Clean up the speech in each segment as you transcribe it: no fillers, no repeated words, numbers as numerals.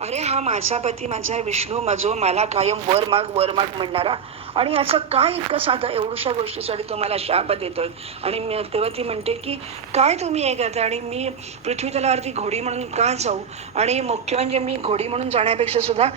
अरे हा माझा पती, माझा विष्णू, जो मला कायम वर माग वर माग म्हणणारा, आणि असं काय इतकं साधं एवढ्याशा गोष्टीसाठी तो मला शाप देतोय. आणि तेव्हा ती म्हणते की काय तुम्ही हे करता, आणि मी पृथ्वी तलावरती घोडी म्हणून का जाऊ? आणि मुख्य म्हणजे मी घोडी म्हणून जाण्यापेक्षा सुद्धा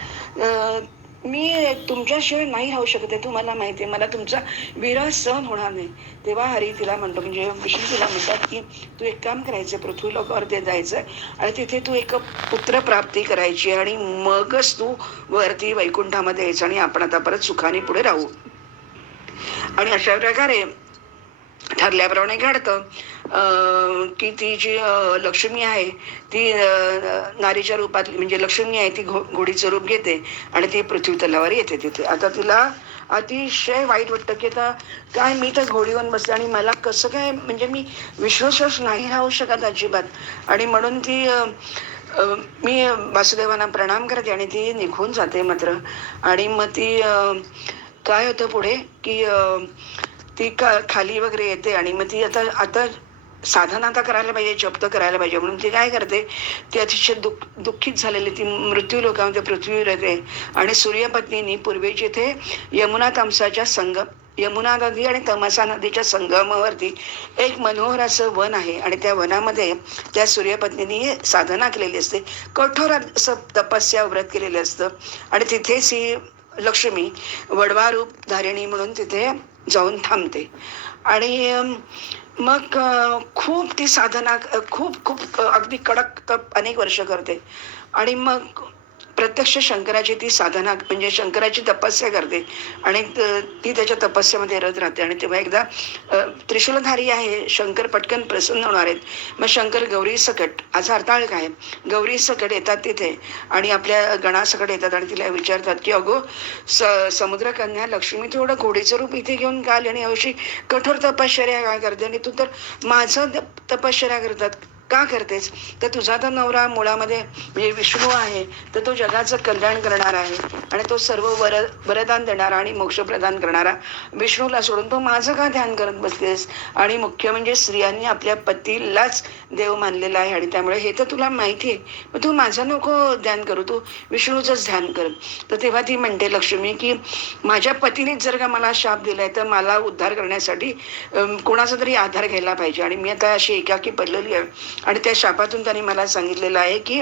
मी तुमच्याशिवाय नाही राहू शकत आहे. तुम्हाला माहिती आहे मला तुमचा विरह सहन होणार नाही. तेव्हा हरी तिला म्हणतो, म्हणजे विष्णू तिला म्हणतात की तू एक काम करायचं, पृथ्वी लोकावरती जायचं आणि तिथे तू एक पुत्र प्राप्ती करायची आणि मगच तू वरती वैकुंठामध्ये यायचं आणि आपण आता परत सुखाने पुढे राहू. आणि अशा प्रकारे ठरल्याप्रमाणे घडतं की ती जी लक्ष्मी आहे ती नारीच्या रूपातली, म्हणजे लक्ष्मी आहे ती घोडीचं रूप घेते आणि ती पृथ्वी तलावर येते. तिथे आता तिला अतिशय वाईट वाटतं की आता काय मी तर घोडीवर बसले आणि मला कसं काय, म्हणजे मी विश्वास नाही राहू शकत अजिबात. आणि म्हणून ती मी वासुदेवांना प्रणाम करते आणि ती निघून जाते मात्र. आणि मग ती काय होतं पुढे की ती खाली वगैरे येते आणि मग ती आता आता साधना आता करायला पाहिजे, जप तर करायला पाहिजे, म्हणून ती काय करते, ती अतिशय दुःखित झालेली ती मृत्यू लोकांमध्ये पृथ्वीवर येते. आणि सूर्यपत्नीनी पूर्वी जिथे यमुना तमसाच्या यमुना नदी आणि तमसा नदीच्या संगमावरती एक मनोहर असं वन आहे आणि त्या वनामध्ये त्या सूर्यपत्नीने साधना केलेली असते, कठोर असं तपस्या व्रत केलेलं असतं. आणि तिथेच ही लक्ष्मी वडवा रूप धारिणी म्हणून तिथे जाऊन थांबते. आणि मग खूप ती साधना खूप खूप अगदी कडक तप अनेक वर्ष करते. आणि मग प्रत्यक्ष शंकराची ती साधना, म्हणजे शंकराची तपस्या करते आणि ती त्याच्या तपस्येमध्ये रत राहते. आणि तेव्हा एकदा त्रिशूलधारी आहे शंकर, पटकन प्रसन्न होणार आहेत. मग शंकर गौरी सकट, आज हरताळ काय, गौरी सकट येतात तिथे आणि आपल्या गणासकट येतात आणि तिला विचारतात की अगो समुद्रकन्या लक्ष्मी, थोडं घोडीचं रूप इथे घेऊन का आली आणि अवशी कठोर तपश्चर्या काय करते, आणि तू तर माझं तपश्चर्या का करतेस? तर तुझा तर नवरा मुळामध्ये म्हणजे विष्णू आहे, तर तो जगाचं कल्याण करणारा आहे आणि तो सर्व वरदान देणारा आणि मोक्ष प्रदान करणारा विष्णूला सोडून तो माझं का ध्यान करत बसतेस? आणि मुख्य म्हणजे स्त्रियांनी आपल्या पतीलाच देव मानलेला आहे आणि त्यामुळे हे तर तुला माहिती आहे, मग तू माझं नको ध्यान करू, तू विष्णूचंच ध्यान कर. तर तेव्हा ती म्हणते लक्ष्मी की माझ्या पतीनेच जर का मला शाप दिलाय तर मला उद्धार करण्यासाठी कोणाचा तरी आधार घ्यायला पाहिजे. आणि मी आता अशी एकाकी पडलेली आहे आणि त्या शापातून त्यांनी मला सांगितलेलं आहे की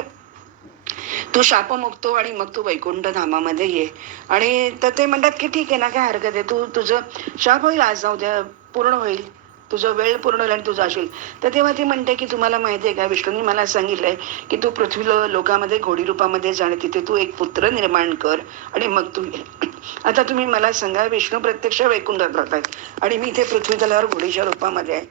तू शापमुक्त आणि मग तू वैकुंठ धामामध्ये ये. आणि तर ते म्हणतात की ठीक आहे ना, काय हरकत आहे, तू तुझं शाप होईल, आज जाऊ द्या, पूर्ण होईल, तुझं वेळ पूर्ण होईल आणि तू जाशील. तर तेव्हा ती म्हणते की तुम्हाला माहिती आहे का, विष्णूंनी मला सांगितलंय की तू पृथ्वी लोकामध्ये घोडी रूपामध्ये जाणे, तिथे तू एक पुत्र निर्माण कर आणि मग तू ये. आता तुम्ही मला सांगा, विष्णू प्रत्यक्ष वैकुंठात राहतात आणि मी इथे पृथ्वी तलावर घोडीच्या रूपामध्ये आहे,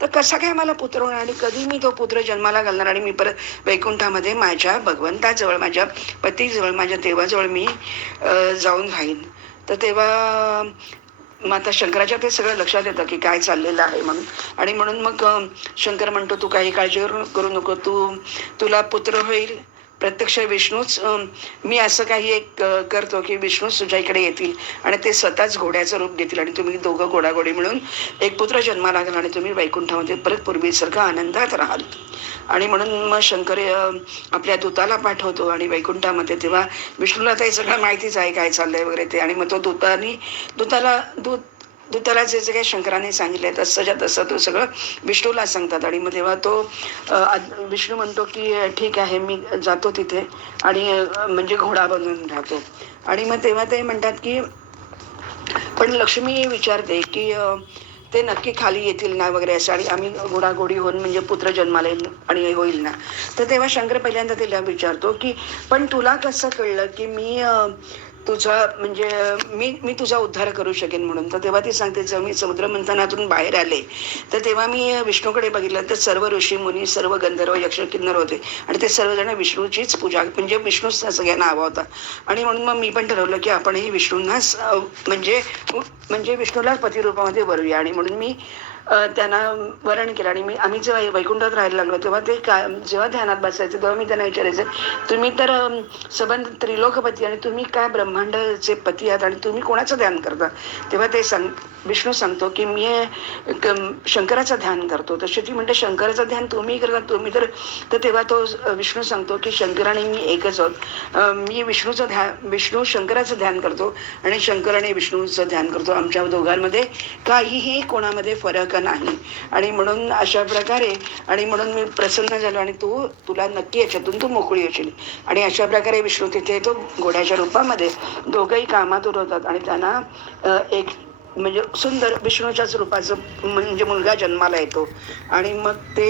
तर कसा काय मला पुत्र होणार आणि कधी मी तो पुत्र जन्माला घालणार आणि मी परत वैकुंठामध्ये माझ्या भगवंताजवळ, माझ्या पतीजवळ, माझ्या देवाजवळ मी जाऊन राहीन. तर तेव्हा मग आता शंकराच्या ते सगळं लक्षात येतं की काय चाललेलं आहे म्हणून. आणि म्हणून मग शंकर म्हणतो तू काही काळजी करू नको, तुला पुत्र होईल. प्रत्यक्ष विष्णूच, मी असं काही एक करतो की विष्णूच तुझ्या इकडे येतील आणि ते स्वतःच घोड्याचं रूप घेतील आणि तुम्ही दोघं घोडाघोडी मिळून एक पुत्र जन्माला घाल आणि तुम्ही वैकुंठामध्ये परत पूर्वीसारखं आनंदात राहाल. आणि म्हणून मग शंकर आपल्या दूताला पाठवतो आणि वैकुंठामध्ये, तेव्हा विष्णूला ते सगळं माहितीच आहे काय चाललंय वगैरे ते. आणि मग तो दूताला जे जे काही शंकराने सांगितलंय तसंच्या तसं तो सगळं विष्णूला सांगतात. आणि मग तेव्हा तो विष्णू म्हणतो की ठीक आहे, मी जातो तिथे आणि म्हणजे घोडा बनवून राहतो. आणि मग तेव्हा ते म्हणतात की पण लक्ष्मी विचारते की ते नक्की खाली येतील ना वगैरे असं, आणि आम्ही घोडाघोडी होऊन म्हणजे पुत्र जन्माला येईल आणि होईल ना. तर तेव्हा शंकर पहिल्यांदा तिला विचारतो की पण तुला कसं कळलं की मी तुझा म्हणजे मी तुझा उद्धार करू शकेन म्हणून. तर तेव्हा ती सांगते जेव्हा मी समुद्र मंथनातून बाहेर आले तर तेव्हा मी विष्णूकडे बघितलं तर सर्व ऋषी मुनी, सर्व गंधर्व, यक्ष, किन्नर होते आणि ते सर्वजण विष्णूचीच पूजा, म्हणजे विष्णूच सगळ्यांना हवा होता. आणि म्हणून मग मी पण ठरवलं की आपणही विष्णूंनाच म्हणजे विष्णूला पतिरूपामध्ये वरूया. आणि म्हणून मी त्यांना वरण केलं. आणि आम्ही जेव्हा वैकुंठात राहायला लागलो तेव्हा ते जेव्हा ध्यानात बसायचे तेव्हा मी त्यांना विचारायचे, तुम्ही तर सबंध त्रिलोकपती आणि तुम्ही काय ब्रह्मांडचे पती आहात आणि तुम्ही कोणाचं ध्यान करता? तेव्हा ते विष्णू सांगतो की मी शंकराचं ध्यान करतो. तशी ती म्हणते, शंकराचं ध्यान तुम्ही करता? तुम्ही तर तेव्हा तो विष्णू सांगतो की शंकर आणि मी एकच आहोत. मी विष्णू शंकराचं ध्यान करतो आणि शंकर आणि विष्णूचं ध्यान करतो. आमच्या दोघांमध्ये काहीही कोणामध्ये फरक नाही. आणि म्हणून अशा प्रकारे, आणि म्हणून मी प्रसन्न झालो आणि तुला नक्की याच्यातून तू मोकळी होशील. आणि अशा प्रकारे विष्णू तिथे तो घोड्याच्या रूपामध्ये दोघंही कामातूर होतात आणि त्यांना एक म्हणजे सुंदर विष्णूच्याच रूपाचं म्हणजे मुलगा जन्माला येतो. आणि मग ते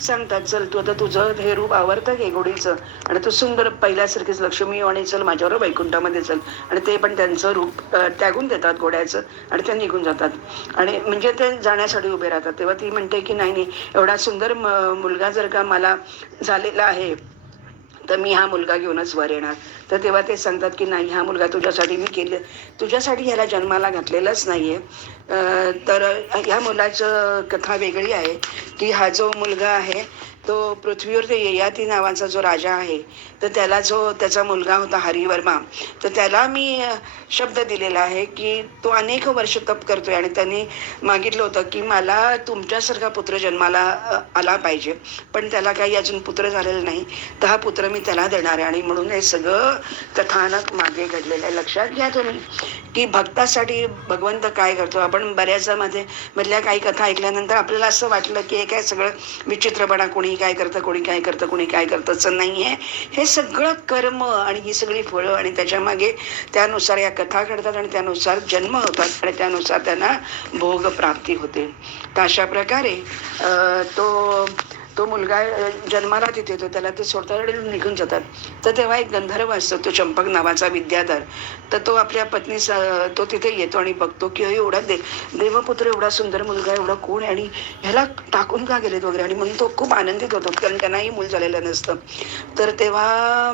सांगतात, चल तू आता तुझं हे रूप आवडतं घे घोडीचं आणि तू सुंदर पहिल्यासारखीच लक्ष्मी आणि चल माझ्यावर वैकुंठामध्ये चल. आणि ते पण त्यांचं रूप त्यागून देतात घोड्याचं आणि ते निघून जातात. आणि म्हणजे ते जाण्यासाठी उभे राहतात. तेव्हा ती म्हणते की नाही, एवढा सुंदर मुलगा जर का मला झालेला आहे तर मी हा मुलगा घेऊनच वर येणार. तर तेव्हा ते सांगतात की नाही, हा मुलगा तुझ्यासाठी मी तुझ्यासाठी ह्याला जन्माला घातलेलाच नाहीये. तर ह्या मुलाचं कथा वेगळी आहे की हा जो मुलगा आहे तो पृथ्वीवर ते ययाती नावाचा जो राजा आहे, तर त्याला त्याचा मुलगा होता हरिवर्मा, तर त्याला मी शब्द दिलेला आहे की तो अनेक वर्ष तप करतोय आणि त्यांनी मागितलं होतं की मला तुमच्यासारखा पुत्र जन्माला आला पाहिजे, पण त्याला काही अजून पुत्र झालेलं नाही, तर हा पुत्र मी त्याला देणार आहे. आणि म्हणून हे सगळं कथानक मागे घडलेलं आहे. लक्षात घ्या तुम्ही की भक्तासाठी भगवंत काय करतो. आपण बऱ्याचदा मधल्या काही कथा ऐकल्यानंतर आपल्याला असं वाटलं की हे काय सगळं विचित्रपणा, कोणी काय करतं, कोणी काय करतं, कोणी काय करतं, असं नाही आहे. हे सगळं कर्म आणि ही सगळी फळं आणि त्याच्यामागे त्यानुसार या कथा घडतात आणि त्यानुसार जन्म होतात आणि त्यानुसार त्यांना भोग प्राप्ती होते. तर अशा प्रकारे तो मुलगा जन्माला तिथे येतो, त्याला ते सोडतात निघून जातात. तर तेव्हा एक गंधर्व असतो, तो चंपक नावाचा विद्याधर, तर तो आपल्या पत्नी तो तिथे येतो आणि बघतो की एवढा देवपुत्र, एवढा सुंदर मुलगा, एवढा कोण आहे आणि ह्याला टाकून का गेलेत वगैरे. आणि म्हणून तो खूप आनंदित होतो कारण त्यांनाही मूल झालेलं नसतं. तर तेव्हा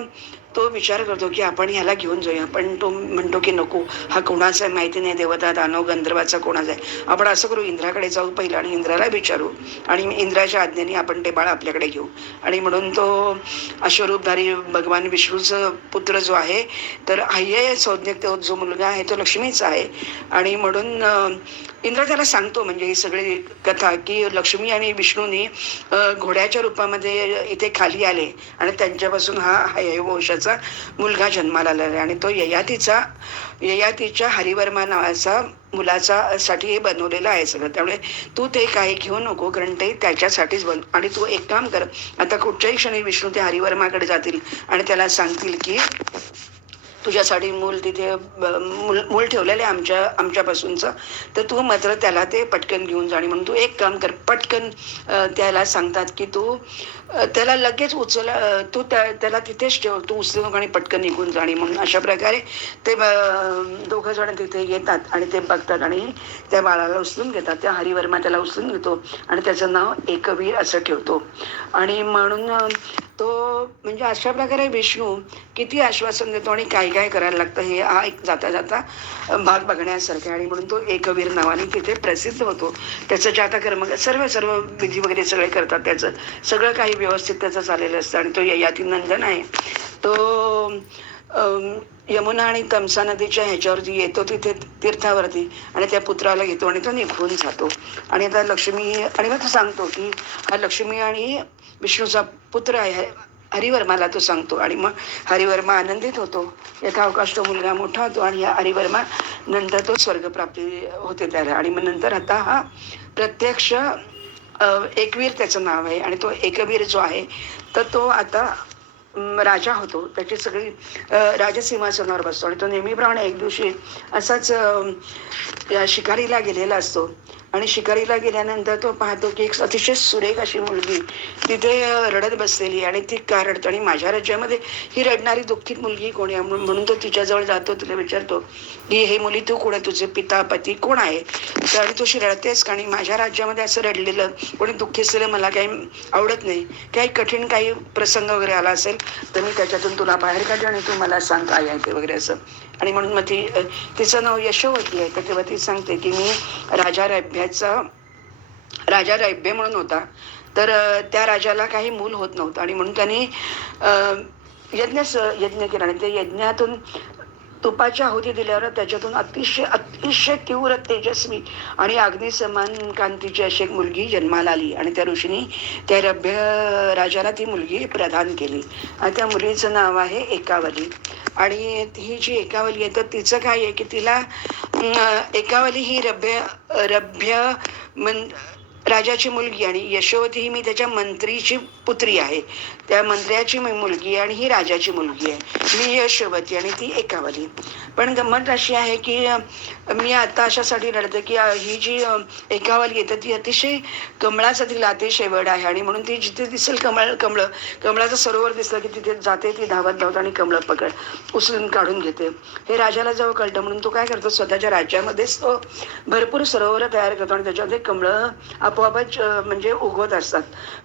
तो विचार करतो की आपण ह्याला घेऊन जाऊया, पण तो म्हणतो की नको, हा कोणाचा आहे माहिती नाही, देवता दानव गंधर्वाचा कोणाचा आहे. आपण असं करू, इंद्राकडे जाऊ पहिला आणि इंद्राला विचारू आणि इंद्राच्या आज्ञेने आपण ते बाळ आपल्याकडे घेऊ. आणि म्हणून तो अश्वरूपधारी भगवान विष्णूचं पुत्र जो आहे, तर हाय संज्ञक जो मुलगा आहे तो लक्ष्मीचा आहे. आणि म्हणून इंद्र त्याला सांगतो, म्हणजे ही सगळी कथा की लक्ष्मी आणि विष्णूनी घोड्याच्या रूपामध्ये इथे खाली आले आणि त्यांच्यापासून हा वंशाचा मुलगा जन्माला आला आहे. आणि तो ययातीच्या हरिवर्मा नावाचा मुलाचा साठी हे बनवलेलं आहे सगळं. त्यामुळे तू ते काही घेऊ नको, कारण ते त्याच्यासाठीच आणि तू एक काम कर, आता कुठच्याही क्षणी विष्णू ते हरिवर्माकडे जातील आणि त्याला सांगतील की तुझ्यासाठी मूल तिथे मूल ठेवलेलं आहे आमच्यापासूनचं, तर तू मात्र त्याला ते पटकन घेऊन जा. म्हणून तू एक काम कर, पटकन त्याला सांगतात की तू त्याला लगेच तू त्याला तिथेच ठेव, तू उचलू आणि पटकन निघून जा. म्हणून अशा प्रकारे ते दोघं जण तिथे येतात आणि ते बघतात आणि त्या बाळाला उचलून घेतात. त्या हरिवर्मा त्याला उचलून घेतो आणि त्याचं नाव एकवीर असं ठेवतो. आणि म्हणून तो म्हणजे अशा प्रकारे विष्णू किती आश्वासन देतो आणि काय काय करायला लागतं हे हा एक जाता जाता भाग बघण्यासारखा. आणि म्हणून तो एकवीर नावाने तिथे प्रसिद्ध होतो. त्याचं जातकर्म सर्व विधी वगैरे सगळे करतात, त्याचं सगळं काही व्यवस्थित त्याचं चाललेलं असतं. आणि तो ययाती नंदन आहे, तो यमुना आणि तमसा नदीच्या ह्याच्यावरती येतो तिथे तीर्थावरती आणि त्या पुत्राला घेतो आणि तो निघून जातो. आणि आता लक्ष्मी आणि मग तो सांगतो की हा लक्ष्मी आणि विष्णूचा पुत्र आहे हरिवर्माला तो सांगतो. आणि मग हरिवर्मा आनंदित होतो, यथावकाश तो मुलगा मोठा होतो आणि या हरिवर्मा नंतर तो स्वर्गप्राप्ती होते त्याला. आणि मग नंतर आता हा प्रत्यक्ष एकवीर त्याचं नाव आहे. आणि तो एकवीर जो आहे तर तो आता राजा होतो, त्याची सगळी राजसिंहासनावर बसतो. आणि तो नेहमीप्रमाणे एक दिवशी असाच शिकारीला गेलेला असतो आणि शिकारीला गेल्यानंतर तो पाहतो की एक अतिशय सुरेख अशी मुलगी तिथे रडत बसलेली आणि ती का रडतो आणि माझ्या राज्यामध्ये ही रडणारी दुःखित मुलगी कोण आहे. म्हणून तो तिच्याजवळ जातो, तिला विचारतो की हे मुली तू कोण आहे, तुझे पिता पती कोण आहे. तर आणि तुझी रडतेस का, आणि माझ्या राज्यामध्ये असं रडलेलं कोणी दुःखी असलेलं मला काही आवडत नाही, काही कठीण काही प्रसंग वगैरे आला असेल तर मी त्याच्यातून तुला बाहेर काढते आणि तू मला सांग काय आहे ते वगैरे असं. आणि म्हणून मग तिचं नाव यशोवती आहे. तर तेव्हा ती सांगते की मी राजा रभ्याचा राजा रैब्य म्हणून होता. तर त्या राजाला काही मूल होत नव्हतं आणि म्हणून त्यांनी यज्ञ केला आणि ते यज्ञातून तुपाच्या आहुती दिल्यावर त्याच्यातून अतिशय अतिशय तीव्र तेजस्वी आणि अग्निसमान कांतीची अशी एक मुलगी जन्माला आली आणि त्या ऋषीने त्या रभ्य राजाला ती मुलगी प्रदान केली आणि त्या मुलीचं नाव आहे एकावली. आणि ही जी एकावली आहे तर तिचं काय आहे की तिला एकावली ही रभ्य रभ्य राजाची मुलगी आणि यशोवती ही मी त्याच्या मंत्रीची पुत्री आहे. त्या मंत्र्याची मुलगी आणि ही राजाची मुलगी आहे. मी यशोवती आणि ती एकावली. पण गंमत अशी आहे की मी आता अशासाठी रडते की ही जी एकावली येते ती अतिशय कमळाचा तिला अतिशय वेड आहे आणि म्हणून ती जिथे दिसेल कमळाचं सरोवर दिसलं की तिथे जाते, ती धावत आणि कमळ उचलून काढून घेते. हे राजाला जेव्हा कळतं म्हणून तो काय करतो, स्वतःच्या राज्यामध्येच तो भरपूर सरोवर तयार करतो आणि त्याच्यामध्ये कमळं आपोआपच म्हणजे उगवत असतात.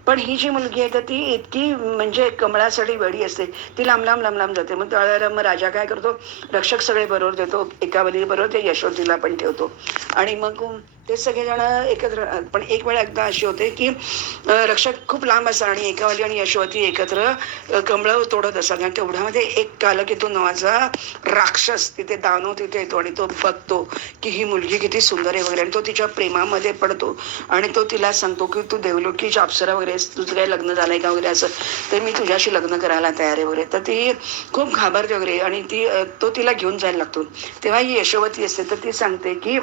पण ही जी मुलगी आहे तर ती इतकी म्हणजे कमळासाठी वेडी असते, ती लांब लांब जाते. मग त्यावेळेला मग राजा काय करतो, रक्षक सगळे बरोबर देतो, एकावली बरोबर ते यशोवतीला पण ठेवतो आणि मग ते सगळेजण एकत्र. पण एक वेळा एकदा अशी होते की रक्षक खूप लांब असतात आणि एकावली आणि यशोवती एकत्र कमळं तोडत असतात आणि तेवढ्यामध्ये एक कालकेतू नावाचा राक्षस तिथे दानव तिथे येतो आणि तो बघतो की ही मुलगी किती सुंदर आहे वगैरे आणि तो तिच्या प्रेमामध्ये पडतो आणि तो तिला सांगतो की तू देवलोकीची अप्सरा वगैरे, तुझं काही लग्न झालंय का वगैरे असं, तर मी तुझ्याशी लग्न करायला तयार आहे वगैरे. तर ती खूप घाबरते वगैरे आणि तो तिला घेऊन जायला लागतो. तेव्हा ही यशोवती असते तर ती सांगते की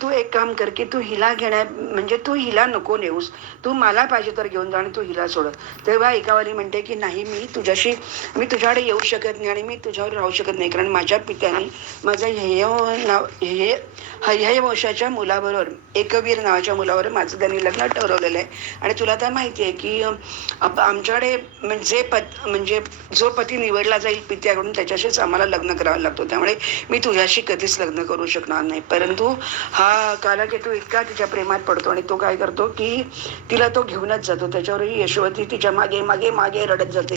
तू एक काम कर की तू हिला म्हणजे तू हिला नको नेऊस, तू मला पाहिजे तर घेऊन जा आणि तू हिला सोड. तेव्हा एकावली म्हणते की नाही, मी तुझ्याकडे येऊ शकत नाही आणि मी तुझ्यावर राहू शकत नाही, कारण माझ्या पित्याने माझं हय्य वंशाच्या मुलाबरोबर, एकवीर नावाच्या मुलाबरोबर माझं त्यांनी लग्न ठरवलेलं आहे आणि तुला तर माहिती आहे की आमच्याकडे म्हणजे जो पती निवडला जाईल पित्याकडून त्याच्याशीच आम्हाला लग्न करावं लागतो, त्यामुळे मी तुझ्याशी कधीच लग्न करू शकणार नाही. परंतु हा कालकेतू इतका तिच्या प्रेमात पडतो आणि तो काय करतो की तिला तो घेऊनच जातो. त्याच्यावरही यशोवती तिच्या मागे मागे मागे रडत जाते.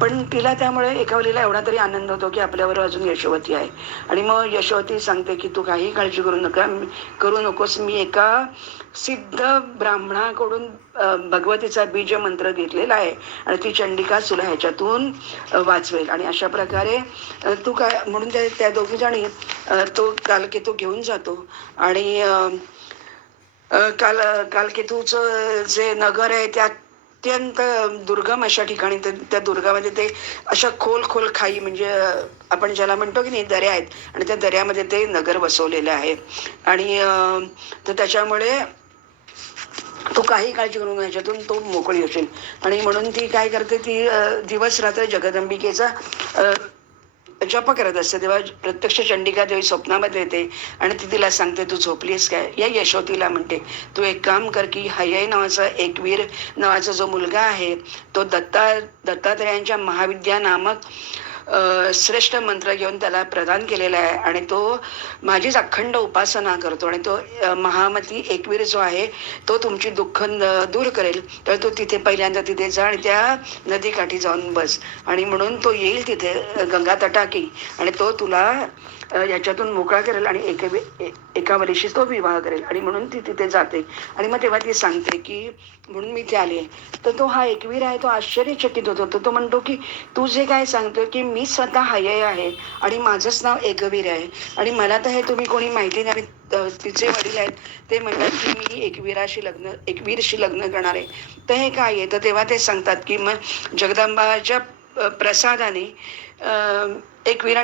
पण तिला त्यामुळे एकावलीला एवढा तरी आनंद होतो की आपल्यावर अजून यशोवती आहे आणि मग यशोवती सांगते की तू काही काळजी करू नकोस, मी एका सिद्ध ब्राह्मणाकडून भगवतीचा बीज मंत्र घेतलेला आहे आणि ती चंडिका तुला ह्याच्यातून वाचवेल. आणि अशा प्रकारे तू काय म्हणून त्या दोघी जणी तो कालकेतू घेऊन जातो आणि कालकेतूचं जे नगर आहे त्या अत्यंत दुर्गम अशा ठिकाणी, त्या दुर्गामध्ये ते अशा खोल खाई म्हणजे आपण ज्याला म्हणतो की नाही दऱ्या आहेत आणि त्या दऱ्यामध्ये ते नगर बसवलेलं आहे आणि तर त्याच्यामुळे तू काही काळजी करून ह्याच्यातून तो मोकळी होशील. आणि म्हणून ती काय करते, ती दिवस रात्र जगदंबिकेचा जप करत असते. तेव्हा प्रत्यक्ष चंडिका देवी स्वप्नामध्ये येते आणि ती तिला सांगते तू झोपलीस काय. या यशोतीला म्हणते तू एक काम कर की हय्य नावाचा एकवीर नावाचा जो मुलगा आहे तो दत्तात्रयांच्या महाविद्या नामक श्रेष्ठ मंत्र घेऊन त्याला प्रदान केलेला आहे आणि तो माझीच अखंड उपासना करतो आणि तो महामती एकवीर जो आहे तो तुमची दुःख दूर करेल. तर तो तिथे पहिल्यांदा तिथे जा आणि त्या नदीकाठी जाऊन बस आणि म्हणून तो येईल तिथे गंगा तटाकी आणि तो तुला याच्यातून मोकळा करेल आणि एकावलीशी तो विवाह करेल. आणि म्हणून ती तिथे जाते आणि मग तेव्हा ती सांगते की म्हणून मी ते आले. तर तो हा एकवीर आहे तो आश्चर्यचकित होतो. तो म्हणतो की तू जे काय सांगतोय की मी स्वतः हय्य आहे आणि माझंच नाव एकवीर आहे आणि मला तर हे तुम्ही कोणी माहिती नाही. तिचे वडील आहेत ते म्हणतात की मी एकवीरशी लग्न करणार आहे. तर हे काय आहे, तर तेव्हा ते सांगतात की मग जगदंबाच्या प्रसादाने एकवीर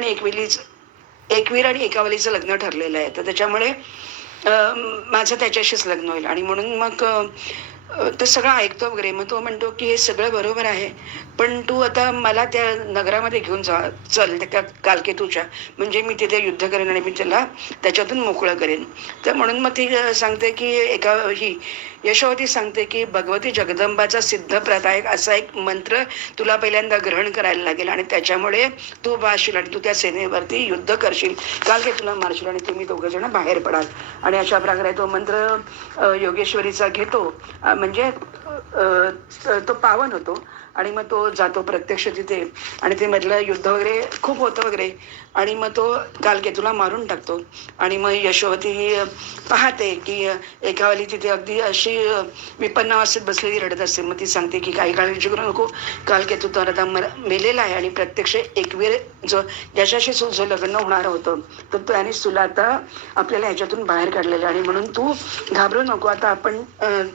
आणि एकावलीचं लग्न ठरलेलं आहे, तर त्याच्यामुळे माझं त्याच्याशीच लग्न होईल. आणि म्हणून मग ते सगळं ऐकतो वगैरे. मग तो म्हणतो की हे सगळं बरोबर आहे, पण तू आता मला त्या नगरामध्ये घेऊन चल त्या कालकेतूच्या, म्हणजे मी तिथे युद्ध करेन आणि मी त्याला त्याच्यातून मोकळं करेन. तर म्हणून मग ती सांगते की ही यशोवती सांगते की भगवती जगदंबाचा सिद्ध प्रदायक असा एक मंत्र तुला पहिल्यांदा ग्रहण करायला लागेल आणि त्याच्यामुळे तू वाशील आणि तू त्या सेनेवरती युद्ध करशील, कालकेतूला मारशील आणि तुम्ही दोघं जण बाहेर पडाल. आणि अशा प्रकारे तो मंत्र योगेश्वरीचा घेतो म्हणजे तो पावन होतो आणि मग तो जातो प्रत्यक्ष तिथे आणि ते मधलं युद्ध वगैरे खूप होतं वगैरे आणि मग तो कालकेतूला मारून टाकतो. आणि मग यशोवती पाहते की एकावाली तिथे अगदी अशी विपन्न अवस्थेत बसलेली रडत असते. मग ती सांगते की काही काळजी करू नको, कालकेतू तर आता मेलेला आहे आणि प्रत्यक्ष एकवीर जो ज्याच्याशी तुझं लग्न होणार होतं तर त्यानेच तुला आता आपल्याला ह्याच्यातून बाहेर काढलेलं आणि म्हणून तू घाबरू नको. आता आपण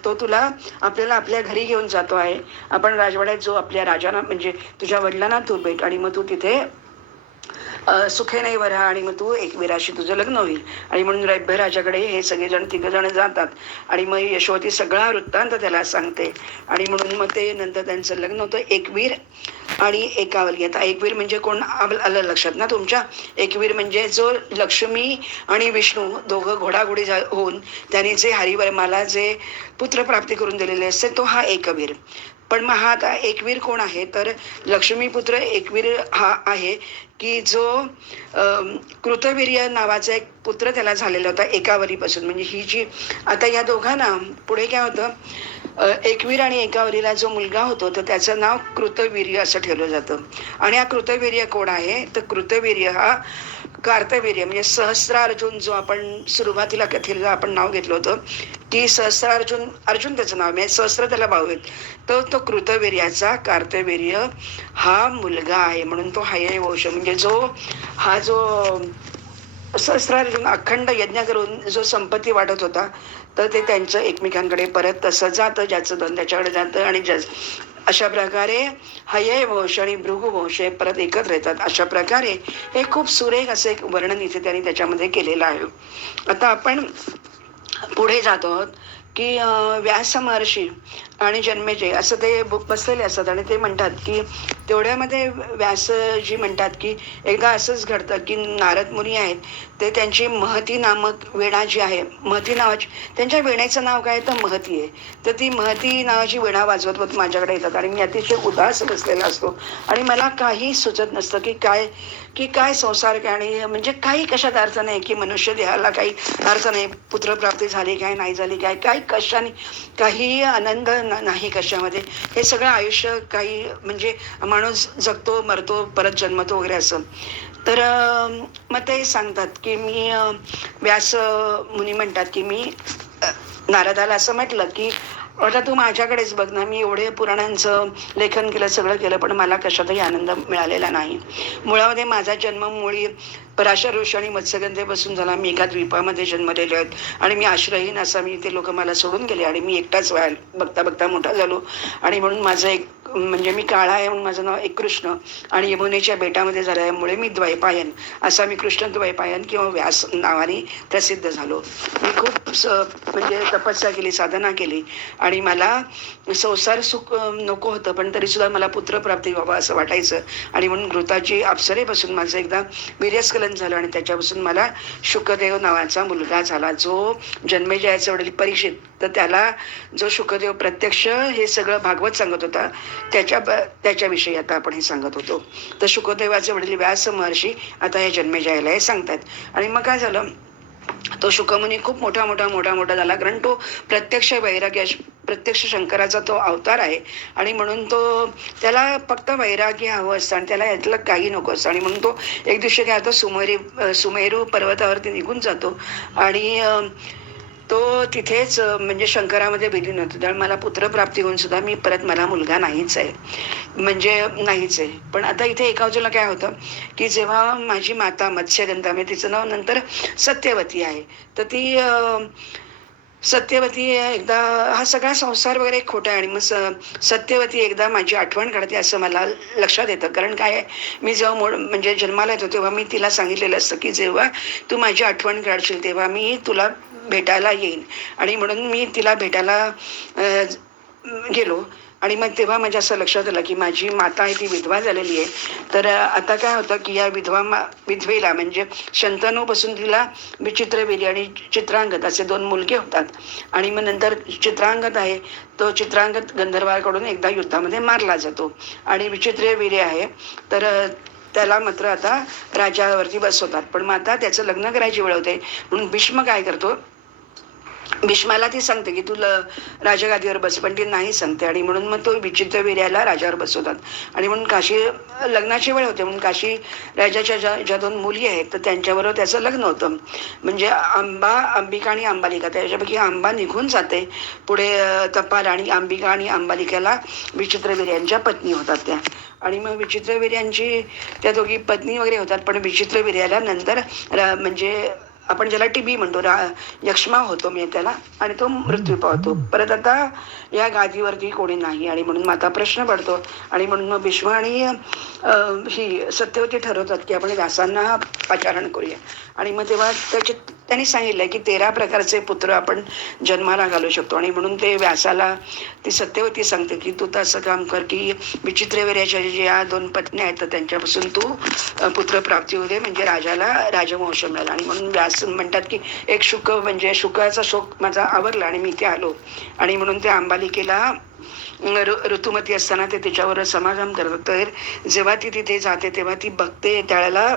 तो तुला आपल्याला आपल्या घरी घेऊन जातो आहे. आपण राजवाड्यात जो आपल्या राजांना म्हणजे तुझ्या वडिलांना तू भेट आणि मग तू तिथे सुखे नाही वरा आणि मग तू एकवीराशी तुझं लग्न होईल. आणि म्हणून राजाकडे हे सगळेजण तिघजण जातात आणि मग यशोवती सगळा वृत्तांत त्याला सांगते आणि म्हणून मग ते नंतर त्यांचं लग्न होतं. एकवीर आणि एकावली. आता एकवीर म्हणजे कोण आलं लक्षात ना तुमच्या? एकवीर म्हणजे जो लक्ष्मी आणि विष्णू दोघं घोडाघोडी होऊन त्यांनी जे हरिवर्माला जे पुत्रप्राप्ती करून दिलेले असते तो हा एकवीर. पण मग हा आता एकवीर कोण आहे तर लक्ष्मीपुत्र एकवीर हा आहे की जो कृतवीर्य नावाचा एक पुत्र त्याला झालेला होता एकावरीपासून. म्हणजे ही जी आता या दोघांना पुढे काय होतं, एकवीर आणि एकावरीला जो मुलगा होतो तर त्याचं नाव कृतवीर्य असं ठेवलं जातं. आणि हा कृतवीर्य कोण आहे तर कृतवीर्य हा कार्तवीर्य म्हणजे सहस्रार्जुन जो आपण सुरुवातीला कथेला आपण नाव घेतलं होतं की सहस्रार्जुन, अर्जुन त्याचं नाव म्हणजे सहस्र त्याला भाऊ आहेत. तर तो कृतवीर्याचा कार्तवीर्य हा मुलगा आहे. म्हणून तो हयवंश म्हणजे हा जो सहस्रार्जुन अखंड यज्ञ करून जो संपत्ती वाटत होता तर ते त्यांचं एकमेकांकडे परत तसं जातं, ज्याचं धन त्याच्याकडे जातं आणि अशा प्रकारे हयवंश आणि भृगुवंश हे परत एकत्र येतात. अशा प्रकारे हे खूप सुरेख असं एक वर्णन इथे त्यांनी त्याच्यामध्ये केलेलं आहे. आता आपण पुढे जातो आहोत की व्यास महर्षी आणि जन्मेजय असं ते बसलेले असतात आणि ते म्हणतात की तेवढ्यामध्ये व्यासजी म्हणतात की एकदा असंच घडतं की नारद मुनी आहेत ते त्यांची महती नामक वीणा जी आहे, महती नावाची त्यांच्या वीणेचं नाव काय तर महती आहे. तर ती महती नावाची वीणा वाजवत माझ्याकडे येतात आणि मी अतिशय उदास बसलेला असतो आणि मला काही सुचत नसतं की काय संसार काय आणि म्हणजे काही कशात अर्थ नाही की मनुष्य देहाला काही अर्थ नाही, पुत्रप्राप्ती झाली काय नाही झाली काय कशाने काही आनंद नाही कशामध्ये. हे सगळं आयुष्य काही म्हणजे माणूस जगतो मरतो परत जन्मतो वगैरे असं. तर मग ते सांगतात की मी व्यास मुनी म्हणतात की मी नारदाला असं म्हटलं की आता तू माझ्याकडेच बघ ना, मी एवढे पुराणांचं लेखन केलं सगळं केलं पण मला कशातही आनंद मिळालेला नाही. मुळामध्ये माझा जन्म मुळी पराशर ऋषी आणि मत्स्यगंधेपासून झाला. मी एका द्वीपामध्ये जन्मलेलो आहेत आणि मी आश्रयहीन असा मी ते लोक मला सोडून गेले आणि मी एकटाच बघता बघता मोठा झालो. आणि म्हणून माझं एक म्हणजे मी काळा आहे म्हणून माझं नाव एक कृष्ण आणि यमुनेच्या बेटामध्ये झाल्यामुळे मी द्वैपायन असा मी कृष्ण द्वैपायन किंवा व्यास नावाने प्रसिद्ध झालो. मी खूप म्हणजे तपस्या केली, साधना केली आणि मला संसार सुख नको होतं पण तरी सुद्धा मला पुत्रप्राप्ती व्हावं असं वाटायचं. आणि म्हणून घृताची अप्सरेपासून माझं एकदा वीर्यस्खलन झालं आणि त्याच्यापासून मला शुकदेव नावाचा मुलगा झाला जो जन्मेजयाचे वडील परीक्षित. तर त्याला जो शुकदेव प्रत्यक्ष हे सगळं भागवत सांगत होता त्याच्याविषयी आता आपण हे सांगत होतो. तर शुकदेवाचे वडील व्यास महर्षी आता या जन्मेजयाला हे सांगतात. आणि मग काय झालं, तो शुकमुनी खूप मोठा झाला कारण तो प्रत्यक्ष शंकराचा तो अवतार आहे आणि म्हणून त्याला फक्त वैराग्य हवं असतं आणि त्याला यातलं काही नको असतं. आणि म्हणून तो एक दिवशी काय होतो सुमेरू पर्वतावरती निघून जातो आणि तो तिथेच म्हणजे शंकरामध्ये विलीन होतो. त्यामुळे मला पुत्रप्राप्ती होऊन सुद्धा मी परत मला मुलगा नाहीच आहे म्हणजे नाहीच आहे. पण आता इथे एका बाजूला काय होतं की जेव्हा माझी माता मत्स्यगंधा म्हणजे तिचं नाव नंतर सत्यवती आहे तर ती सत्यवती एकदा हा सगळा संसार वगैरे खोटा आहे आणि मग सत्यवती एकदा माझी आठवण काढते असं मला लक्षात येतं. कारण काय आहे, मी जेव्हा म्हणजे जन्माला येतो तेव्हा मी तिला सांगितलेलं असतं की जेव्हा तू माझी आठवण काढशील तेव्हा मी तुला भेटायला येईन. आणि म्हणून मी तिला भेटायला गेलो आणि मग तेव्हा माझ्या असं लक्षात आलं की माझी माता आहे ती विधवा झालेली आहे. तर आता काय होतं की या विधवेला म्हणजे शंतनूपासून तिला विचित्रवीर्य आणि चित्रांगद असे 2 मुलगे होतात. आणि मग नंतर चित्रांगद आहे तो चित्रांगद गंधर्वाकडून एकदा युद्धामध्ये मारला जातो आणि विचित्रवीर्य आहे तर त्याला मात्र आता राजावरती बसवतात. पण मग आता त्याचं लग्न करायची वेळ होते म्हणून भीष्म काय करतो भीष्माला ती सांगते की तुला राजगादीवर बस, पण ती नाही सांगते. आणि म्हणून मग तो विचित्रवीर्याला राजावर बसवतात. आणि म्हणून काशी लग्नाची वेळ होते, म्हणून काशी राजाच्या ज्या दोन मुली आहेत तर त्यांच्याबरोबर त्याचं लग्न होतं. म्हणजे अंबिका आणि अंबालिका, त्याच्यापैकी अंबा निघून जाते पुढे. तपाल आणि अंबिका आणि अंबालिकेला विचित्रवीर यांच्या पत्नी होतात त्या. आणि मग विचित्रवीर्यांची त्या दोघी पत्नी वगैरे होतात, पण विचित्रवीर्याला नंतर म्हणजे आपण ज्याला टीबी म्हणतो, यक्ष्मा होतो मी त्याला, आणि तो मृत्यू पावतो. परत आता या गादीवरती कोणी नाही, आणि म्हणून आता प्रश्न पडतो. आणि म्हणून मग भीष्म आणि ही सत्यवती ठरवतात की आपण व्यासांना पाचारण करूया. आणि मग तेव्हा त्यांनी सांगितलंय की 13 प्रकारचे पुत्र आपण जन्माला घालू शकतो. आणि म्हणून ते व्यासाला ती सत्यवती सांगते की तू असं काम कर की विचित्रवीर्याच्या ज्या 2 पत्नी आहेत तर त्यांच्यापासून तू पुत्रप्राप्ती होते, म्हणजे राजाला राजवंश मिळाला. आणि म्हणून व्यास म्हणतात की एक म्हणजे शुकाचा शोक माझा आवरला आणि मी इथे आलो. आणि म्हणून ते अंबालिकेला ऋतुमती असताना ते तिच्यावर समागम करतात. तर जेव्हा ती तिथे जाते तेव्हा ती बघते त्यावेळेला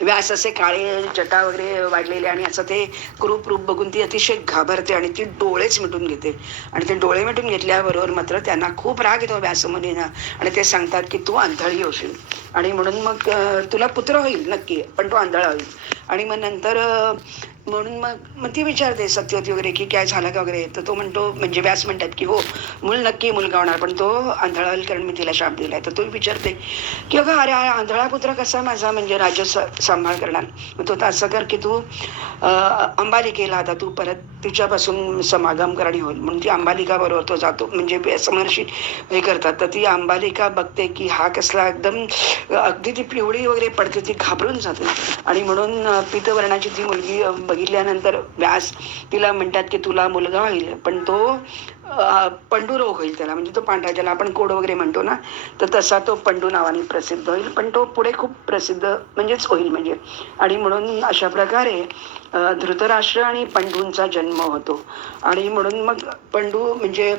व्यास असे काळे जटा वगैरे वाढलेले, आणि असं ते क्रूप रूप बघून ती अतिशय घाबरते आणि ती डोळेच मिटून घेते. आणि ते डोळे मिटून घेतल्याबरोबर मात्र त्यांना खूप राग येतो व्यासमुनींना, आणि ते सांगतात की तू आंधळी होशील, आणि म्हणून मग तुला पुत्र होईल नक्की, पण तो आंधळा होईल. आणि मग नंतर म्हणून मग ती विचारते सत्यवती वगैरे की काय झालं का वगैरे. तर तो म्हणतो, म्हणजे व्यास म्हणतात की हो नक्की मुलगा होणार, पण तो आंधळा होईल कारण मी तिला शाप दिलाय. तर तो विचारते की अगं अरे आंधळा पुत्र कसा माझा म्हणजे राज्य सांभाळ करणार. मग तो तर असं कर की तू अंबालिकेला आता तू परत तिच्यापासून समागम करणी होईल. म्हणून ती अंबालिका बरोबर तो जातो. म्हणजे समर्षी हे करतात. तर ती अंबालिका बघते की हा कसला एकदम अगदी ती पिवळी वगैरे पडते, ती घाबरून जाते. आणि म्हणून पीतवर्णाची ती मुलगी बघितल्यानंतर व्यास तिला म्हणतात की तुला मुलगा होईल, पण तो पंडुरोग होईल त्याला, म्हणजे तो पांढरा ज्याला आपण कोड वगैरे म्हणतो ना, तर तसा तो पंडू नावाने प्रसिद्ध होईल, पण तो पुढे खूप प्रसिद्ध म्हणजेच होईल म्हणजे. आणि म्हणून अशा प्रकारे धृतराष्ट्र आणि पंडूंचा जन्म होतो. आणि म्हणून मग पंडू म्हणजे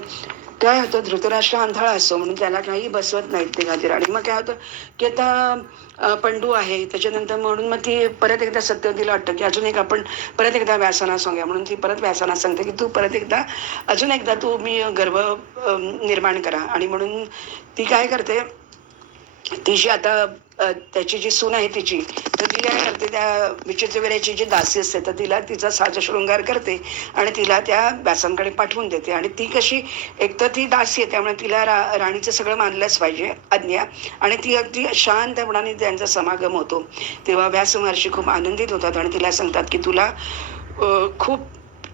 काय होतं, धृतराष्ट्र आंधळा असतो म्हणून त्याला काही बसवत नाहीत ते गादीवर. आणि मग काय होतं की आता पंडू आहे त्याच्यानंतर, म्हणून मग ती परत एकदा सत्यवतीला वाटतं की अजून एक आपण परत एकदा व्यासांना सांगूया. म्हणून ती परत व्यासांना सांगते की तू परत एकदा अजून एकदा तू मी गर्भ निर्माण करा. आणि म्हणून ती काय करते, तिची आता त्याची जी सून आहे तिची, तर ती काय करते, त्या विचित्रवीर्याची जी दासी असते तर तिला तिचा साजशृंगार करते आणि तिला त्या व्यासांकडे पाठवून देते. आणि ती कशी, एक तर ती दासी आहे त्यामुळे तिला राणीचं सगळं मानलंच पाहिजे आज्ञा, आणि ती अगदी शांतपणाने त्यांचा समागम होतो. तेव्हा व्यास महर्षी खूप आनंदित होतात आणि तिला सांगतात की तुला खूप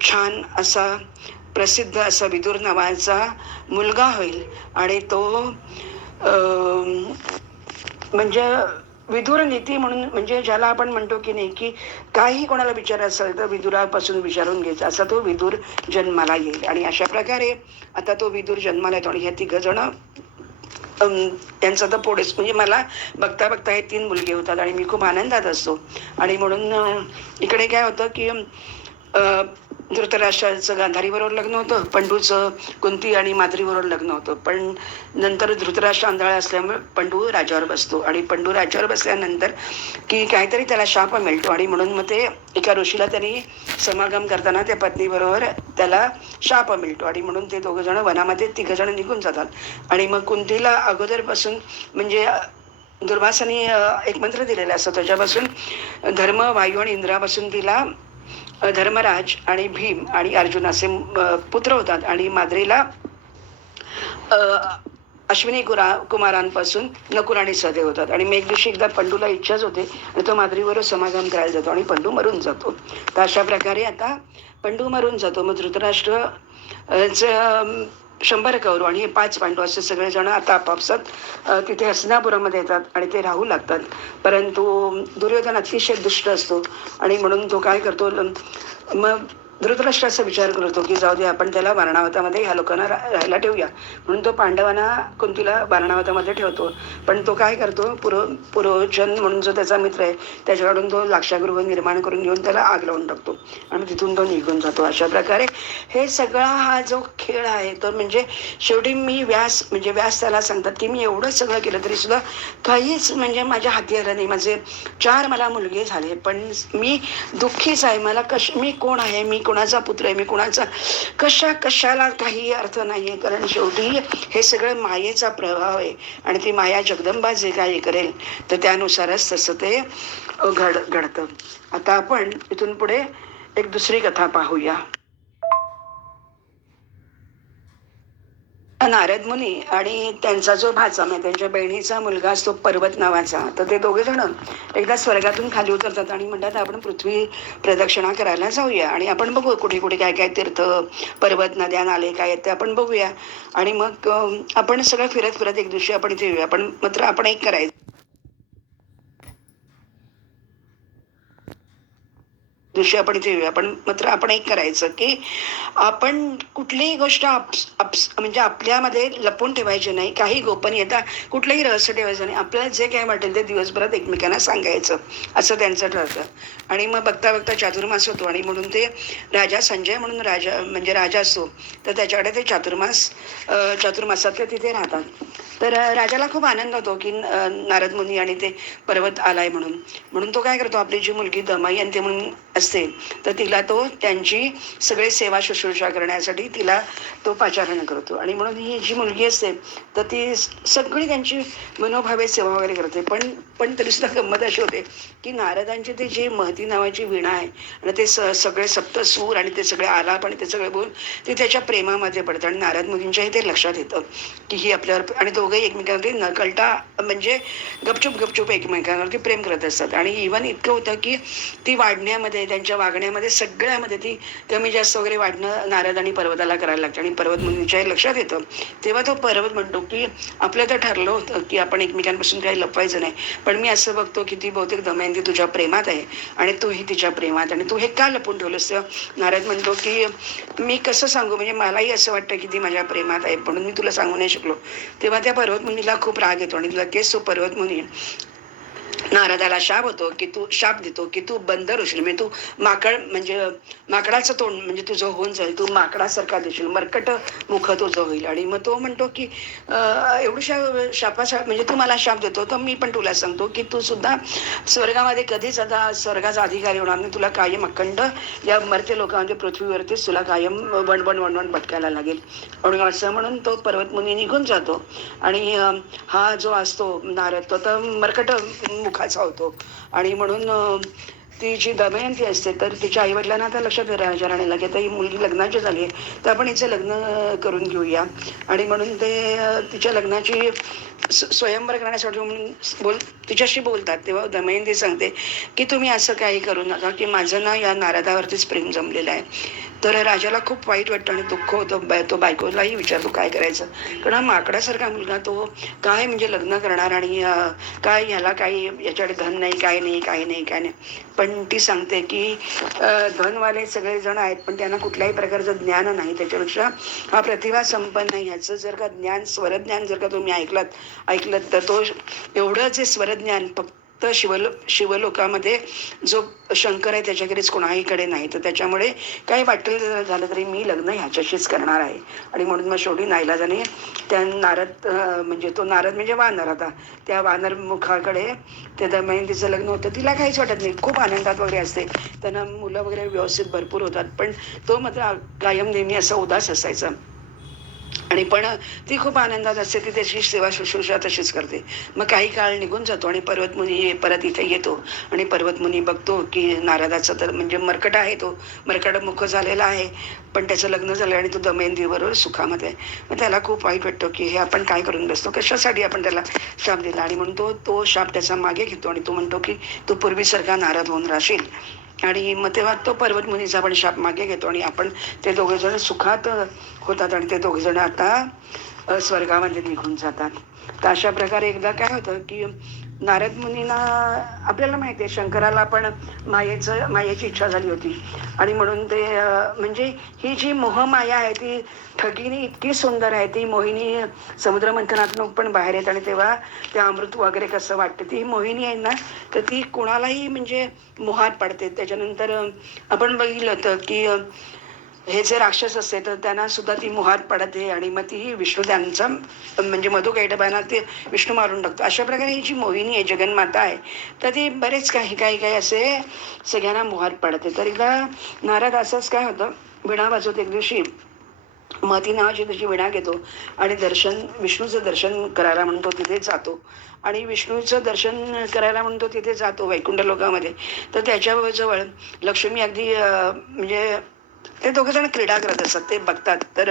छान असा प्रसिद्ध असा विदुर नावाचा मुलगा होईल. आणि तो म्हणजे विदुर नीती म्हणून, म्हणजे ज्याला आपण म्हणतो की नाही की काही कोणाला विचारायचं असेल तर विदुरापासून विचारून घ्यायचा, असा तो विदुर जन्माला येईल. आणि अशा प्रकारे आता तो विदुर जन्माला येतो. आणि ह्या 3 जण त्यांचं तर पुढेच, म्हणजे मला बघता बघता हे 3 मुलगे होतात आणि मी खूप आनंदात असतो. आणि म्हणून इकडे काय होतं की धृतराष्ट्राचं गांधारीबरोबर लग्न होतं, पंडूचं कुंती आणि माद्रीबरोबर लग्न होतं. पण नंतर धृतराष्ट्र आंधळा असल्यामुळे पंडू राजावर बसतो. आणि पंडू राजावर बसल्यानंतर की काहीतरी त्याला शाप मिळतो. आणि म्हणून मग ते एका ऋषीला त्यांनी समागम करताना त्या पत्नीबरोबर त्याला शाप मिळतो. आणि म्हणून ते 2 जण वनामध्ये 3 जण निघून जातात. आणि मग कुंतीला अगोदरपासून म्हणजे दुर्वासाने एक मंत्र दिलेला असतो, त्याच्यापासून धर्म, वायू आणि इंद्रापासून तिला धर्मराज आणि भीम आणि अर्जुन असे पुत्र होतात. आणि माद्रीला अश्विनी कुमारांपासून नकुल आणि सहदेव होतात. आणि मग एक दिवशी एकदा पंडूला इच्छाच होते आणि तो माद्रीवर समागम करायला जातो आणि पंडू मरून जातो. तर अशा प्रकारे आता पंडू मरून जातो. मग धृतराष्ट्र 100 कौरव आणि हे 5 पांडव असे सगळेजण आता आपापसात तिथे हस्तिनापुरामध्ये येतात आणि ते राहू लागतात. परंतु दुर्योधन अतिशय दुष्ट असतो आणि म्हणून तो काय करतो, मग धृतराष्ट्र असा विचार करतो की जाऊ दे आपण त्याला वारणावतामध्ये ह्या लोकांना राहायला ठेवूया. म्हणून तो पांडवांना कुंतीला वारणावतामध्ये ठेवतो. पण तो काय करतो, पुरोचन म्हणून जो त्याचा मित्र आहे त्याच्याकडून तो लाक्षागृह निर्माण करून घेऊन त्याला आग लावून टाकतो आणि तिथून तो निघून जातो. अशा प्रकारे हे सगळा हा जो खेळ आहे तो, म्हणजे शेवटी मी व्यास त्याला सांगतात की मी एवढं सगळं केलं तरी सुद्धा काहीच म्हणजे माझ्या हाती आलं नाही. माझे 4 मला मुलगे झाले पण मी दुःखीच आहे. मला मी कोण आहे, मी कोण कुणाचा पुत्र आहे, मी कुणाचा, कशाला काही अर्थ नाहीये. कारण शेवटी हे सगळं मायेचा प्रभाव आहे आणि ती माया जगदंबा जे काही करेल तर त्यानुसारच तसं ते घडतं. आता आपण इथून पुढे एक दुसरी कथा पाहूया. नारद मुनी आणि त्यांचा जो भाचा म्हणजे त्यांच्या बहिणीचा मुलगा असतो पर्वत नावाचा, तर ते दोघे जण एकदा स्वर्गातून खाली उतरतात आणि म्हणतात आपण पृथ्वी प्रदक्षिणा करायला जाऊया आणि आपण बघू कुठे कुठे काय काय तीर्थ, पर्वत, नद्या, नाले काय आहेत ते आपण बघूया. आणि मग आपण सगळं फिरत फिरत एक दिवशी आपण इथे येऊया. पण मात्र आपण एक करायचं दिवशी आपण इथे येऊया. पण मात्र आपण एक करायचं की आपण कुठलीही गोष्ट म्हणजे आपल्यामध्ये लपवून ठेवायची नाही. काही गोपनीयता, कुठलंही रहस्य ठेवायचं नाही. आपल्याला जे काय वाटेल ते दिवसभरात एकमेकांना सांगायचं, असं त्यांचं ठरतं. आणि मग बघता बघता चातुर्मास होतो आणि म्हणून ते राजा संजय म्हणून राजा म्हणजे राजा असतो, तर त्याच्याकडे ते चातुर्मासातले तिथे राहतात. तर राजाला खूप आनंद होतो की नारद मुनी आणि ते पर्वत आलाय म्हणून. म्हणून तो काय करतो, आपली जी मुलगी दमयंती म्हणून असते तर तिला तो त्यांची सगळे सेवा शुश्रूषा करण्यासाठी तिला तो पाचारण करतो. आणि म्हणून ही जी मुलगी असते तर ती सगळी त्यांची मनोभावे सेवा वगैरे करते. पण पण तरी सुद्धा गंमत अशी होते की नारदांची ते जी महती नावाची वीणा आहे आणि ते सगळे सप्तसूर आणि ते सगळे आलाप आणि ते सगळे बोल ते त्याच्या प्रेमामध्ये पडतं. आणि नारद मुनींच्याही ते लक्षात येतं की ही आपल्यावर, आणि दोघंही एकमेकांवरती नकळता म्हणजे गपचूप गपचूप एकमेकांवरती प्रेम करत असतात. आणि इव्हन इतकं होतं की ती वाढण्यामध्ये, त्यांच्या वागण्यामध्ये सगळ्यामध्ये ती कमी जास्त वगैरे वाढणं नारद आणि पर्वताला करायला लागतं. आणि पर्वत मुनींच्याही लक्षात येतं. तेव्हा तो पर्वत म्हणतो की आपलं तर ठरलं होतं की आपण एकमेकांपासून काही लपवायचं नाही, पण मी असं बघतो की ती बहुतेक दमयंती तुझ्या प्रेमात आहे आणि तूही तिच्या प्रेमात, आणि तू हे का लपून ठेवलंस. नारद म्हणतो की मी कसं सांगू, म्हणजे मलाही असं वाटतं की ती माझ्या प्रेमात आहे म्हणून मी तुला सांगू नाही शकलो. तेव्हा त्या पर्वत मुनीला खूप राग येतो आणि लगेच तो पर्वत मुनी नारदाला शाप देतो की तू बंदर होशील, म्हणजे तू माकड, म्हणजे माकडाचं तोंड म्हणजे तुझं होऊन जाईल, तू माकडासारखा दिसशील, मरकट मुख तुझं होईल. आणि मग तो म्हणतो की एवढ्या शापाचा म्हणजे तू मला शाप देतो तर मी पण तुला सांगतो की तू सुद्धा स्वर्गामध्ये कधीच आता स्वर्गाचा अधिकारी होणार नाही. तुला कायम अखंड या मर्त्य लोकांमध्ये पृथ्वीवरतीच तुला कायम वणवण भटकायला लागेल. म्हणून असं म्हणून तो पर्वतमुनी निघून जातो. आणि हा जो असतो नारद तो तर मरकट मुखाचा होतो. आणि म्हणून ती जी दमयंती असते तर तिच्या आईवडिलांना आता लक्षात राजा राणीला की आता ही मुलगी लग्नाची झाली तर आपण हिचं लग्न करून घेऊया. आणि म्हणून ते तिच्या लग्नाची स्वयंवर करण्यासाठी तिच्याशी बोलतात. तेव्हा दमयंती सांगते की तुम्ही असं काही करू नका की माझं ना या नारदावरतीच प्रेम जमलेलं आहे. तर राजाला खूप वाईट वाटतं आणि दुःख होतं. तो बायकोलाही विचारतो काय करायचं, कारण हा माकडासारखा मुलगा तो काय म्हणजे लग्न करणार आणि काय ह्याला काही याच्याकडे धन नाही, काय नाही काय नाही काय नाही. पण ती सांगते की धनवाले सगळे जण आहेत पण त्यांना कुठल्याही प्रकारचं ज्ञान नाही, त्याच्यापेक्षा हा प्रतिभा संपन्न आहे. ह्याचं जर का ज्ञान, स्वरज्ञान जर का तुम्ही ऐकलं तर तो एवढं जे स्वरज्ञान फक्त शिवलोकामध्ये जो शंकर आहे त्याच्याकडेच कोणाहीकडे नाही. तर त्याच्यामुळे काही वाटेल झालं तरी मी लग्न ह्याच्याशीच करणार आहे. आणि म्हणून मग शेवटी नाईलाजाने त्या नारद म्हणजे वानर, आता त्या वानर मुखाकडे त्या दमयंतीचं लग्न होतं. तिला काहीच वाटत नाही, खूप आनंदात वगैरे असते, त्यांना मुलं वगैरे व्यवस्थित भरपूर होतात. पण तो मात्र कायम नेहमी असा उदास असायचा. आणि पण ती खूप आनंदात असते, ती त्याची सेवा शुश्रूषा तशीच करते. मग काही काळ निघून जातो आणि पर्वतमुनी परत इथे येतो. आणि पर्वतमुनी बघतो की नारदाचा तर म्हणजे मरकट आहे, तो मरकट मुख झालेला आहे, पण त्याचं लग्न झालं आणि तो दमयंती बरोबर सुखामध्ये. मग त्याला खूप वाईट वाटतं की हे आपण काय करून बसतो, कशासाठी आपण त्याला शाप दिला. आणि म्हणून तो शाप त्याचा मागे घेतो आणि तो म्हणतो की तू पूर्वीसारखा नारद होऊन राहशील. आणि मग तेव्हा तो पर्वतमुनीचा पण शाप मागे घेतो आणि आपण ते दोघे जण सुखात होतात आणि ते दोघे जण आता स्वर्गामध्ये निघून जातात. तर अशा प्रकारे एकदा काय होतं की नारद मुनींना, आपल्याला माहिती आहे शंकराला पण मायेची इच्छा झाली होती. आणि म्हणून ते म्हणजे ही जी मोहमाया आहे ती ठगीने इतकी सुंदर आहे. ती मोहिनी समुद्र मंथनातून पण बाहेर येत आणि तेव्हा ते अमृत वगैरे कसं वाटतं, ती मोहिनी आहे ना, तर ती कोणालाही म्हणजे मोहात पडते. त्याच्यानंतर आपण बघितलं होतं की हे जे राक्षस असते तर त्यांना सुद्धा ती मोहात पडते आणि मग ती विष्णू त्यांचा म्हणजे मधुकैटभांना ते विष्णू मारून टाकतो. अशा प्रकारे ही जी मोहिनी आहे, जगन्माता आहे, तर ती बरेच काही काही काही असे सगळ्यांना मोहात पडते. तर एकदा नारद असंच काय होतं, विणा वाजवत एक दिवशी मती नावाची त्याची विणा घेतो आणि विष्णूचं दर्शन करायला म्हणतो तिथे जातो. आणि विष्णूचं दर्शन करायला म्हणतो तिथे जातो वैकुंठ लोकामध्ये. तर त्याच्या जवळ लक्ष्मी अगदी म्हणजे ते दोघं जण क्रीडा करत असतात, ते बघतात. तर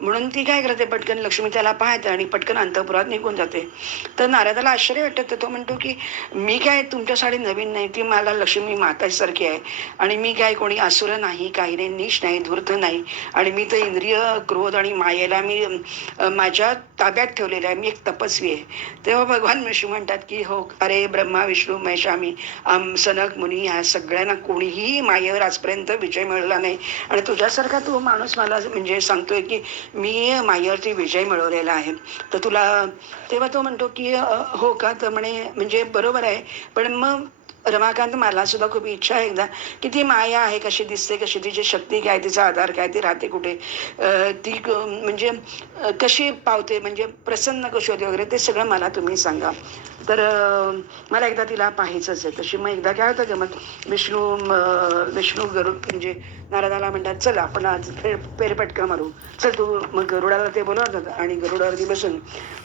म्हणून ती काय करते, पटकन लक्ष्मी त्याला पाहते आणि पटकन अंतःपुरात निघून जाते. तर नारदाला आश्चर्य वाटतं. तर तो म्हणतो की मी काय तुमच्यासाठी नवीन नाही, ती मला लक्ष्मी मातासारखी आहे आणि मी काय कोणी असुर नाही, काही नाही, नीच नाही, धूर्त नाही. आणि मी तर इंद्रिय, क्रोध आणि मायेला मी माझ्या ताब्यात ठेवलेलं आहे. मी एक तपस्वी आहे. तेव्हा भगवान विष्णू म्हणतात की हो, अरे ब्रह्मा विष्णू महेश आम्ही सनक मुनी ह्या सगळ्यांना कोणीही मायेवर आजपर्यंत विजय मिळवला नाही. आणि तुझ्यासारखा तो माणूस मला म्हणजे सांगतोय की मी मायेवरती विजय मिळवलेला आहे. तर तुला तेव्हा तो म्हणतो की हो का? तर म्हणे म्हणजे बरोबर आहे. पण मग रमाकांत, मला सुद्धा खूप इच्छा आहे एकदा की ती माया आहे, कशी दिसते, कशी तिची शक्ती काय, तिचा आधार काय, ती राहते कुठे, म्हणजे कशी पावते, म्हणजे प्रसन्न कशी होते वगैरे, ते सगळं मला तुम्ही सांगा. तर मला एकदा तिला पाहायचंच आहे. तशी मग एकदा काय होतं की मग विष्णू गरुड म्हणजे नारदाला म्हणतात, चल आपण आज फेरफटका मारू, चल तू. मग गरुडाला ते बोलवतात आणि गरुडावरती बसून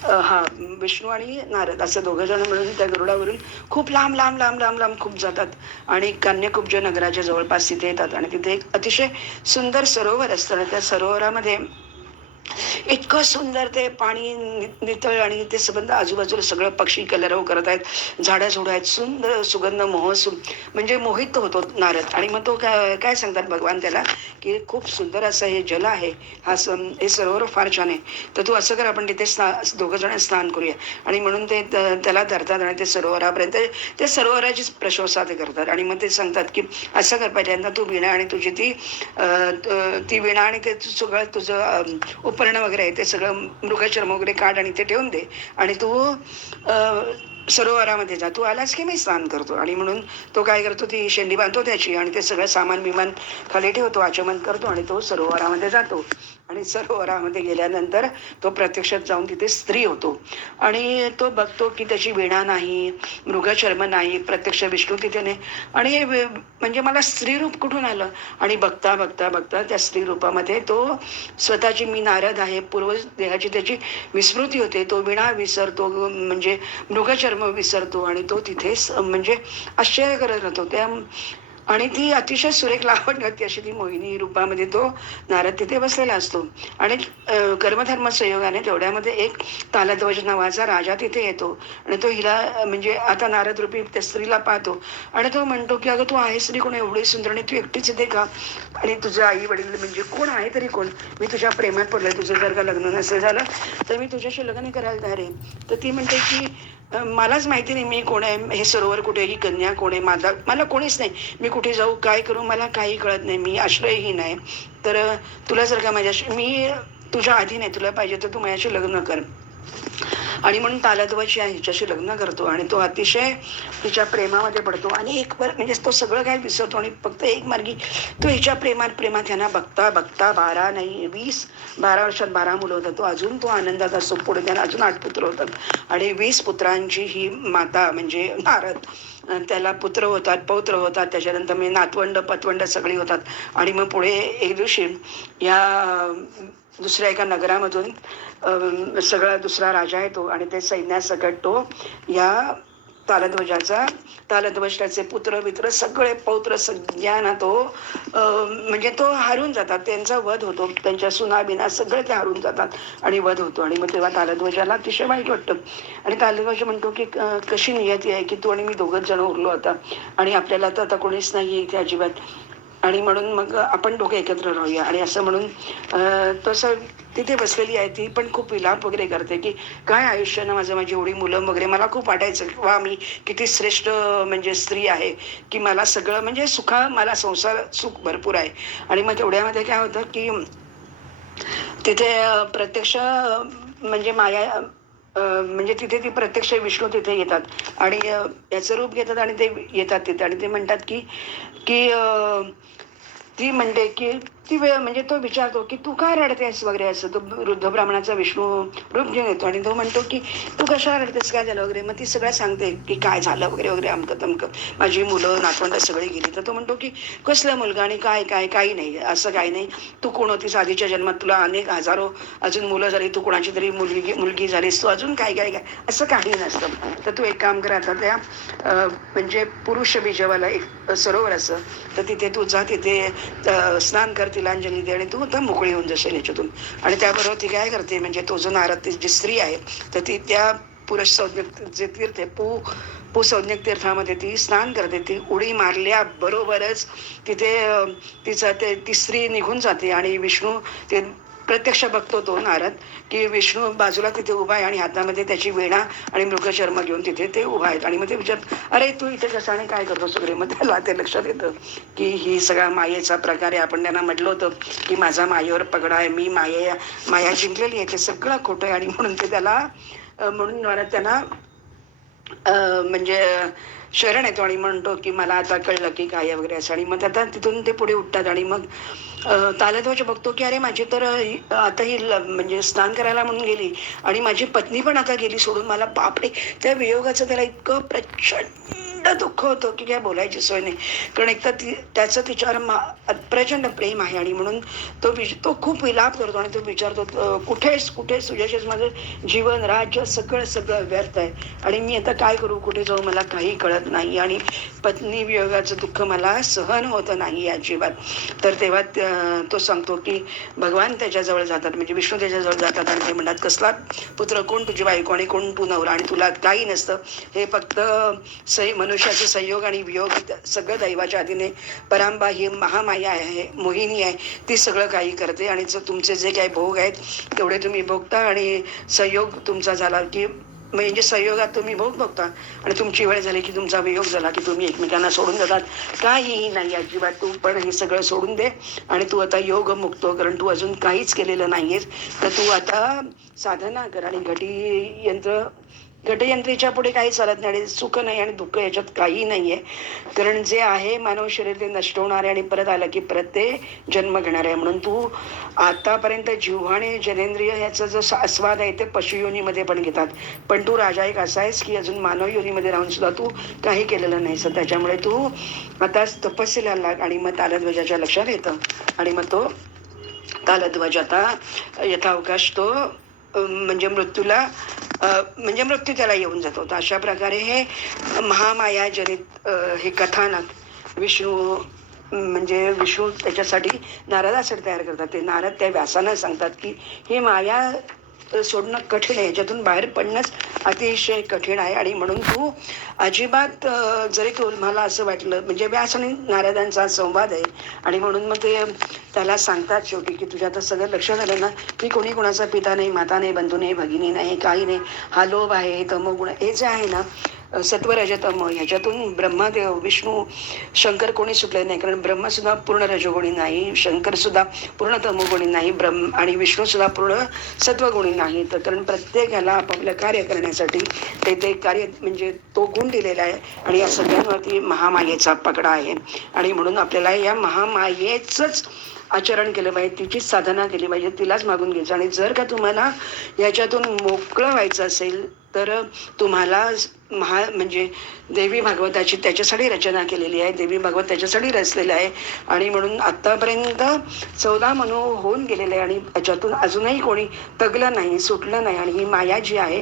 हा विष्णू आणि नारद असं दोघं जण मिळून त्या गरुडावरून खूप लांब लांब लांब लांब लांब खूप जातात आणि कन्याकुब्ज नगराच्या जवळपास तिथे येतात. आणि तिथे एक अतिशय सुंदर सरोवर असतं आणि त्या सरोवरामध्ये इतकं सुंदर ते पाणी नितळ आणि ते संबंध आजूबाजूला सगळं पक्षी कलरव करत आहेत, झाडं झुडं आहेत, सुंदर सुगंध म्हणजे मोहित होतो नारद. आणि मग तो काय सांगतात भगवान त्याला की खूप सुंदर असं हे जल आहे, हे सरोवर फार छान आहे. तर तू असं कर, आपण तिथे दोघं जण स्नान करूया. आणि म्हणून ते त्याला धरतात आणि ते सरोवरापर्यंत ते सरोवराची प्रशंसा ते करतात. आणि मग ते सांगतात की असं कर, पहिल्यांदा तू विणा आणि तुझी ती विणा आणि ते सगळं तुझं उपकरणं वगैरे आहे ते सगळं मृगचर्म वगैरे काढ आणि ते ठेवून दे. आणि तू सरोवरामध्ये जा, तू आलास की मी स्नान करतो. आणि म्हणून तो काय करतो, ती शेंडी बांधतो त्याची आणि ते सगळं सामान विमान खाली ठेवतो, आचमन करतो आणि तो सरोवरामध्ये जातो. आणि सरोवरामध्ये गेल्यानंतर तो प्रत्यक्षात जाऊन तिथे स्त्री होतो आणि तो बघतो की त्याची विणा नाही, मृगचर्म नाही, प्रत्यक्ष विष्णू तिथे नाही. आणि म्हणजे मला स्त्री रूप कुठून आलं. आणि बघता बघता बघता त्या स्त्री रूपामध्ये तो स्वतःची मी नारद आहे पूर्व देहाची त्याची विस्मृती होते. तो विणा विसरतो, म्हणजे मृगचर्म विसरतो आणि तो तिथे म्हणजे आश्चर्य करत राहतो त्या. आणि ती अतिशय सुरेख लावण होती अशी ती मोहिनी रूपामध्ये तो नारद तिथे बसलेला असतो. आणि कर्मधर्म संयोगाने तेवढ्यामध्ये एक तालध्वज नावाचा राजा तिथे येतो आणि तो हिला म्हणजे आता नारद रूपी त्या स्त्रीला पाहतो आणि तो म्हणतो की अगं तू आहेस स्त्री कोण, एवढी सुंदर आणि तू एकटीच येते का? आणि तुझं आई वडील म्हणजे कोण आहे तरी कोण, मी तुझ्या प्रेमात पडले, तुझं जर का लग्न नसेल झालं तर मी तुझ्याशी लग्न करायला तयार आहे. तर ती म्हणते की मलाच माहिती नाही मी कोण आहे, हे सरोवर कुठे, ही कन्या कोण आहे, मला कोणीच नाही, मी कुठे जाऊ, काय करू, मला काही कळत नाही, मी आश्रयहीन आहे. तर तुला जर का माझ्याशी, मी तुझ्या आधी नाही, तुला पाहिजे तर तू माझ्याशी लग्न कर. आणि म्हणून तालध्वज हिच्याशी लग्न करतो आणि तो अतिशय तिच्या प्रेमामध्ये पडतो. आणि म्हणजे तो सगळं काय विसरतो आणि फक्त एक मार्गी तो हिच्या प्रेमात ह्यांना बघता बघता 12 नाही 12 वर्षात 12 मुलं होतात. तो अजून तो आनंदात असतो. पुढे त्यांना अजून 8 पुत्र होतात आणि 20 पुत्रांची ही माता म्हणजे नारद, त्याला पुत्र होतात, पौत्र होतात, त्याच्यानंतर म्हणजे नातवंड पतवंड सगळी होतात. आणि मग पुढे एक दिवशी या दुसऱ्या एका नगरामधून सगळा दुसरा राजा येतो आणि ते सैन्यासकट तो या तालध्वज त्याचे पुत्र मित्र सगळे पौत्र सगळ्यांना तो म्हणजे तो हारून जातात, त्यांचा वध होतो, त्यांच्या सुना बिना सगळे ते हारून जातात आणि वध होतो. आणि मग तेव्हा तालध्वजाला अतिशय वाईट वाटतं आणि तालध्वज म्हणतो की कशी नियती आहे की तू आणि मी दोघंच जण उरलो आता आणि आपल्याला तर आता कोणीच नाही इथे अजिबात, आणि म्हणून मग आपण दोघे एकत्र राहूया. आणि असं म्हणून तसं तिथे बसलेली आहे ती पण खूप विलाप वगैरे करते की काय आयुष्य ना माझं, माझी एवढी मुलं वगैरे, मला खूप वाटायचं वा मी किती श्रेष्ठ म्हणजे स्त्री आहे की मला सगळं म्हणजे मला संसार सुख भरपूर आहे. आणि मग तेवढ्यामध्ये काय होतं की तिथे प्रत्यक्ष म्हणजे माया म्हणजे तिथे ती प्रत्यक्ष विष्णू तिथे येतात आणि याचं रूप घेतात आणि ते येतात तिथे आणि ते म्हणतात की की ती म्हणते की ती वेळ म्हणजे तो विचारतो की तू काय रडतेस वगैरे, असं तो वृद्ध ब्राह्मणाचा विष्णू रूप घेऊन येतो आणि तो म्हणतो की तू कशाला रडतेस, काय झालं वगैरे. मग ती सगळं सांगते की काय झालं वगैरे वगैरे, अमकं तमकं, माझी मुलं नातवंड सगळी गेली. तर तो म्हणतो की कसला मुलगा आणि काय काय, काही नाही, असं काही नाही, तू कोण होतीस आधीच्या जन्मात, तुला अनेक हजारो अजून मुलं झाली, तू कोणाची तरी मुलगी मुलगी झालीस, तू अजून काय काय काय, असं काही नसतं. तर तू एक काम कर, आता त्या म्हणजे पुरुष बीजवाला एक सरोवर असं, तर तिथे तू जा, तिथे स्नान कर, तिलांजली दे, आणि तू आता मोकळी होऊन जाशील याच्यातून. आणि त्याबरोबर ती काय करते, म्हणजे तो जो नारद, ती जी स्त्री आहे, तर ती त्या पुरुष संज्ञक जे तीर्थ आहे, संज्ञक तीर्थामध्ये ती स्नान करते. ती उडी मारल्या बरोबरच तिथे तिचा ती स्त्री निघून जाते आणि विष्णू ते प्रत्यक्ष बघतो तो नारद, की विष्णू बाजूला तिथे उभा आहे आणि हातामध्ये त्याची वेणा आणि मृगचर्म घेऊन तिथे ते उभा आहेत. आणि मग ते विचार, अरे तू इथे कसा आणि काय करतो वगैरे. मग त्याला ते लक्षात येतं की ही सगळा मायेचा प्रकार आहे. आपण त्यांना म्हटलं होतं की माझा मायेवर पगडा आहे, मी माया जिंकलेली आहे, ते सगळं खोटं आहे. आणि म्हणून ते त्याला म्हणून नारद त्यांना म्हणजे शरण येतो आणि म्हणतो की मला आता कळलं की काय वगैरे असं. आणि मग आता तिथून ते पुढे उठतात आणि मग तालध्वज बघतो की अरे माझी तर आता ही म्हणजे स्नान करायला म्हणून गेली आणि माझी पत्नी पण आता गेली सोडून मला, बापरे. त्या वियोगाचं त्याला इतकं प्रचंड दुःख होतं की काय बोलायची सोय नाही. कारण एक तर त्याचं तिच्यावर प्रचंड प्रेम आहे आणि म्हणून तो खूप विलाप करतो आणि तो विचारतो, कुठेच तुझ्याशीच माझं जीवन, राज्य, सगळं सगळं व्यर्थ आहे आणि मी आता काय करू, कुठे जाऊ, मला काही कळत नाही आणि पत्नी वियोगाचं दुःख मला सहन होतं नाही अजिबात. तर तेव्हा तो सांगतो की भगवान त्याच्याजवळ जातात, म्हणजे विष्णू त्याच्याजवळ जातात आणि ते म्हणतात, कसला पुत्र, कोण तुझी बायको आणि कोण तू नवरा, आणि तुला काही नसतं, हे फक्त मनुष्याचे संयोग आणि वियोग, सगळं दैवाच्या अधीने. परांबा ही महामाया आहे, मोहिनी आहे, ती सगळं काही करते आणि तुमचे जे काही भोग आहेत तेवढे तुम्ही भोगता आणि संयोग तुमचा झाला की म्हणजे संयोगात तुम्ही भोग बघता आणि तुमची वेळ झाली की तुमचा वियोग झाला की तुम्ही एकमेकांना सोडून जातात. काहीही नाही अजिबात. तू पण हे सगळं सोडून दे आणि तू आता योग मुक्तो, कारण तू अजून काहीच केलेलं नाहीयेस. तर तू आता साधना कर आणि घटयंत्रीच्या पुढे काही चालत नाही आणि सुख नाही आणि दुःख याच्यात काही नाहीये. कारण जे आहे मानव शरीर ते नष्ट होणार आहे आणि परत आलं की परत ते जन्म घेणार आहे. म्हणून तू आतापर्यंत जिव्हाणे जनेंद्रिय याचा जो आस्वाद आहे ते पशुयोनीमध्ये पण घेतात, पण तू राजा एक असा आहेस की अजून मानव योनीमध्ये राहून सुद्धा तू काही केलेलं नाहीस. त्याच्यामुळे तू आता तपस्येला लाग. आणि मग तालध्वजाच्या लक्षात येतं आणि मग तो तालध्वज आता यथावकाश तो म्हणजे म्हणजे मृत्यू त्याला येऊन जातो. तर अशा प्रकारे हे महामाया जनित हे कथानक म्हणजे विष्णू त्याच्यासाठी नारदासाठी तयार करतात. ते नारद त्या व्यासानं सांगतात की ही माया सोडणं कठीण आहे, याच्यातून बाहेर पडणंच अतिशय कठीण आहे आणि म्हणून तू अजिबात जरी तुम्हाला असं वाटलं, म्हणजे व्यास आणि नारदांचा संवाद आहे आणि म्हणून मग ते त्याला सांगतात शेवटी की तुझ्या आता सगळं लक्ष झालं ना की कोणी कोणाचा पिता नाही, माता नाही, बंधू नाही, भगिनी नाही, काही नाही, हा लोभ आहे, हे तमोगुण, हे जे आहे ना सत्वरजतम, ह्याच्यातून ब्रह्मदेव, विष्णू, शंकर कोणी सुटले नाही. कारण ब्रह्म सुद्धा पूर्ण रजोगुणी नाही, शंकर सुद्धा पूर्ण तमोगुणी नाही, आणि विष्णू सुद्धा पूर्ण सत्वगुणी नाही. तर कारण प्रत्येकाला आपापलं कार्य करण्यासाठी ते कार्य म्हणजे तो गुण दिलेला आहे आणि या सगळ्यांवरती महामायेचा पकडा आहे. आणि म्हणून आपल्याला या महामायेचंच आचरण केलं पाहिजे, तिचीच साधना केली पाहिजे, तिलाच मागून घ्यायचं. आणि जर का तुम्हाला याच्यातून मोकळं व्हायचं असेल तर तुम्हाला म्हणजे देवी भागवताची त्याच्यासाठी रचना केलेली आहे, देवी भागवत त्याच्यासाठी रचलेलं आहे. आणि म्हणून आत्तापर्यंत 14 मनू होऊन गेलेले आहे आणि याच्यातून अजूनही कोणी तगलं नाही, सुटलं नाही. आणि ही माया जी आहे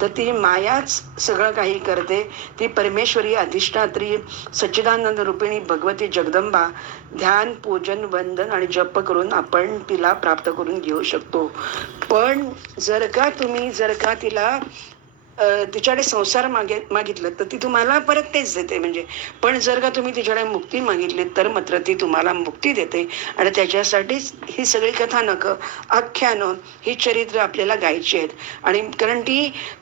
तर ती मायाच सगळं काही करते. ती परमेश्वरी अधिष्ठात्री सच्चिदानंद रूपिणी भगवती जगदंबा ध्यान, पूजन, वंदन आणि जप करून आपण तिला प्राप्त करून घेऊ शकतो. पण जर का तिला तिच्याकडे संसार मागितलं तर ती तुम्हाला परत तेच देते. म्हणजे पण जर का तुम्ही तिच्याकडे मुक्ती मागितली तर मात्र ती तुम्हाला मुक्ती देते. आणि त्याच्यासाठीच ही सगळी कथानकं, आख्यानं, ही चरित्र आपल्याला गायची आहेत. आणि कारण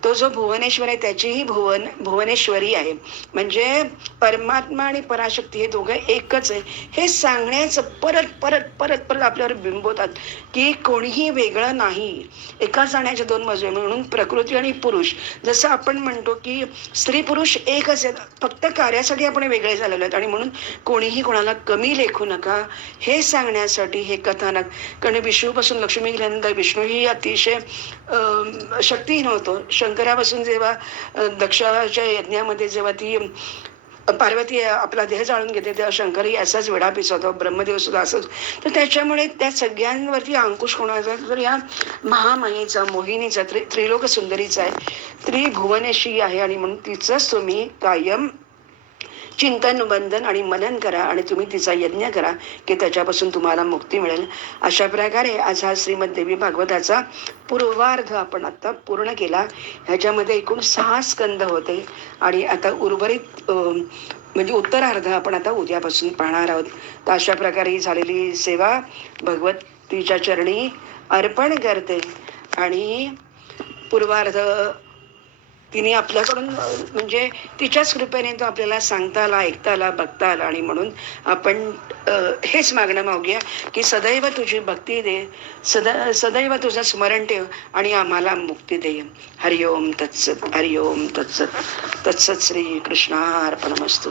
तो जो भुवनेश्वर आहे त्याचीही भुवनेश्वरी आहे. म्हणजे परमात्मा आणि पराशक्ती हे दोघं एकच आहे हे सांगण्याचं परत परत परत परत आपल्यावर बिंबवतात की कोणीही वेगळं नाही, एका जाण्याच्या दोन बाजू आहे. म्हणून प्रकृती आणि पुरुष जसं आपण म्हणतो की स्त्री पुरुष एकच आहेत, फक्त कार्यासाठी आपण वेगळे झालेलो आहेत आणि म्हणून कोणीही कोणाला कमी लेखू नका हे सांगण्यासाठी हे कथानक. कारण विष्णूपासून लक्ष्मी गेल्यानंतर विष्णू ही अतिशय शक्तिहीन होतो. शंकरापासून जेव्हा दक्षाच्या यज्ञामध्ये जेव्हा ती पार्वती आपला देह जाळून घेते तेव्हा शंकरही असाच वेढा पिसवतो, ब्रह्मदेव सुद्धा असंच. तर त्याच्यामुळे त्या सगळ्यांवरती अंकुश कोणाचा तर या महामायेचा, मोहिनीचा, त्रिलोक सुंदरीचा आहे, त्रिभुवनेशी आहे. आणि म्हणून तिचंच तुम्ही कायम चिंतन, बंधन आणि मनन करा आणि तुम्ही तिचा यज्ञ करा की त्याच्यापासून तुम्हाला मुक्ती मिळेल. अशा प्रकारे आज हा श्रीमद देवी भागवताचा पूर्वार्ध आपण आता पूर्ण केला. ह्याच्यामध्ये एकूण 6 स्कंद होते आणि आता उर्वरित म्हणजे उत्तरार्ध आपण आता उद्यापासून पाहणार आहोत. तर अशा प्रकारे ही झालेली सेवा भगवतीच्या चरणी अर्पण करते आणि पूर्वार्ध तिने आपल्याकडून म्हणजे तिच्याच कृपेने तो आपल्याला सांगता आला, ऐकता आला, बघता आला. आणि म्हणून आपण हेच मागणं मागूया की सदैव तुझी भक्ती दे, सदैव तुझं स्मरण ठेव आणि आम्हाला मुक्ती दे. हरिओम तत्सत, हरिओम तत्सत. तत्सत. श्री कृष्णार्पणमस्तु.